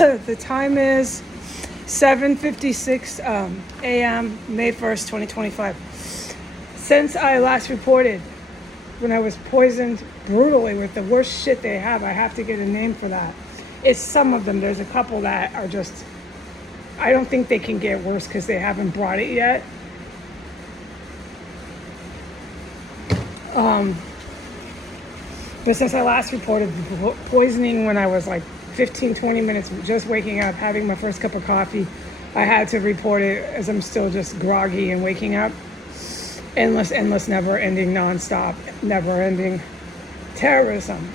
The time is 7:56 a.m. May 1st, 2025. Since I last reported when I was poisoned brutally with the worst shit they have, I have to get a name for that. It's some of them. There's a couple that are just, I don't think they can get worse because they haven't brought it yet. But since I last reported poisoning when I was like 15, 20 minutes just waking up, having my first cup of coffee, I had to report it as I'm still just groggy and waking up. Endless, never-ending, non-stop, never-ending terrorism.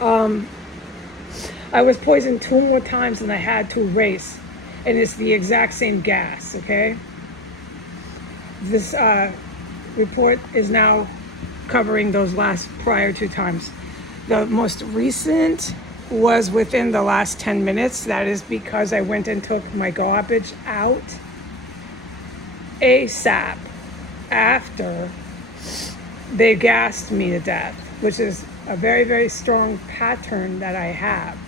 I was poisoned 2 more times than I had to race, and it's the exact same gas, okay? This report is now covering those last prior 2 times. The most recent was within the last 10 minutes. That is because I went and took my garbage out ASAP after they gassed me to death, which is a very, very strong pattern that I have.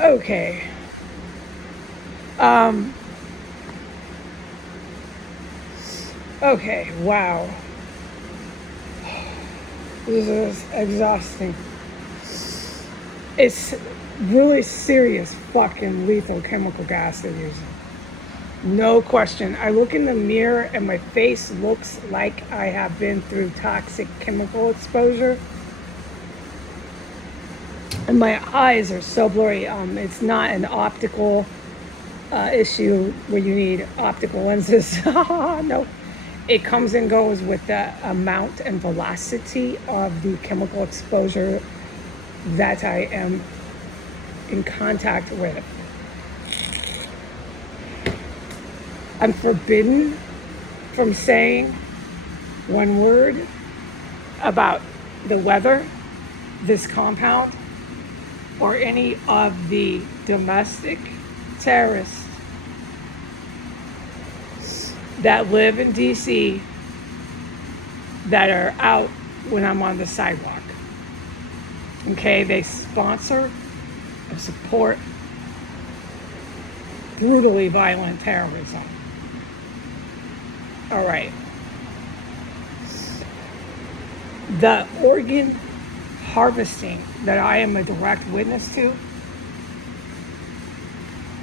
Okay. Okay, wow. This is exhausting. It's really serious fucking lethal chemical gas they're using. No question. I look in the mirror and my face looks like I have been through toxic chemical exposure. And my eyes are so blurry. It's not an optical issue where you need optical lenses. No. It comes and goes with the amount and velocity of the chemical exposure that I am in contact with. I'm forbidden from saying one word about the weather, this compound, or any of the domestic terrorists that live in DC that are out when I'm on the sidewalk. Okay, they sponsor and support brutally violent terrorism. All right. The organ harvesting that I am a direct witness to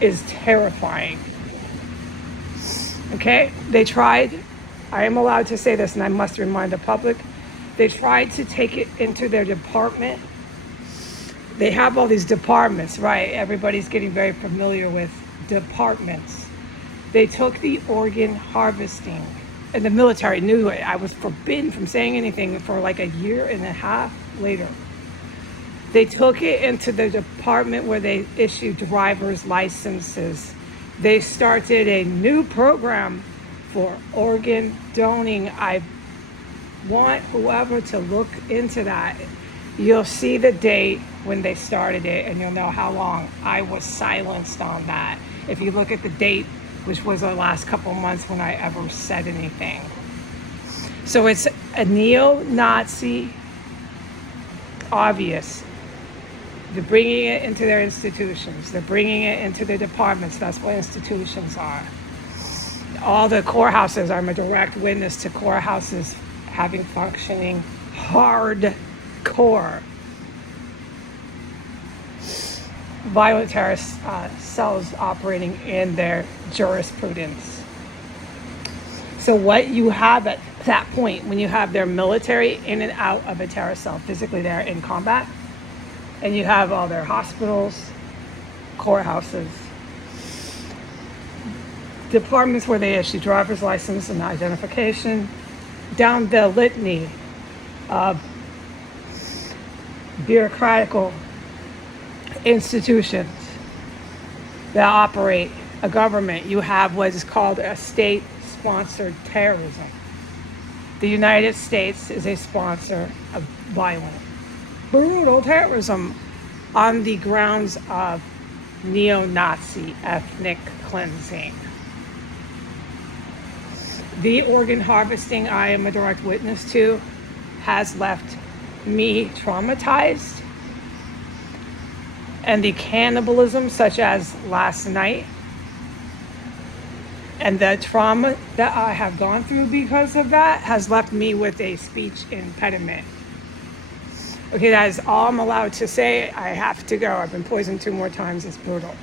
is terrifying. Okay, they tried, I am allowed to say this and I must remind the public, they tried to take it into their department. They have all these departments, right? Everybody's getting very familiar with departments. They took the organ harvesting, and the military knew it. I was forbidden from saying anything for like a year and a half later. They took it into the department where they issue driver's licenses. They started a new program for organ donating. I want whoever to look into that. You'll see the date when they started it, and you'll know how long I was silenced on that. If you look at the date, which was the last couple months when I ever said anything. So it's a neo-Nazi, obvious. They're bringing it into their institutions. They're bringing it into their departments. That's what institutions are. All the courthouses, I'm a direct witness to courthouses having functioning hardcore violent terrorist cells operating in their jurisprudence. So what you have at that point, when you have their military in and out of a terror cell, physically there in combat, and you have all their hospitals, courthouses, departments where they issue driver's license and identification, down the litany of bureaucratical institutions that operate a government. You have what is called a state-sponsored terrorism. The United States is a sponsor of violent, brutal terrorism on the grounds of neo-Nazi ethnic cleansing. The organ harvesting I am a direct witness to has left me traumatized and the cannibalism, such as last night, and the trauma that I have gone through because of that has left me with a speech impediment. Okay, that is all I'm allowed to say. I have to go. I've been poisoned 2 more times. It's brutal.